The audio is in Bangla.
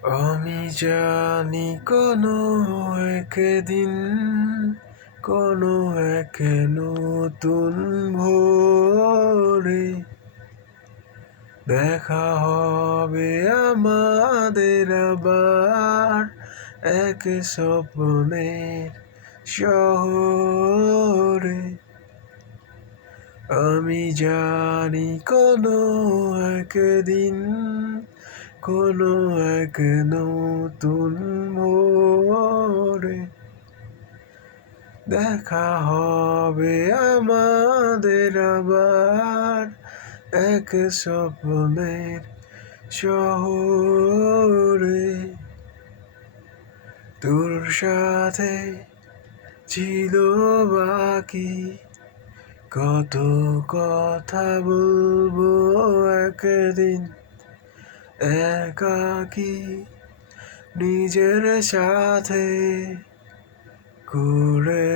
আমি জানি কোনো একদিন কোনো এক নতুন ভোরে দেখা হবে আমাদের আবার এক স্বপ্নের শহরে। আমি জানি কোনো একদিন কোনো এক নতুন ভোরে দেখা হবে আমাদের আবার এক স্বপ্নের শহরে। তোর সাথে ছিল বাকি কত কথা বলবো একদিন একাকী নিজের সাথে করে।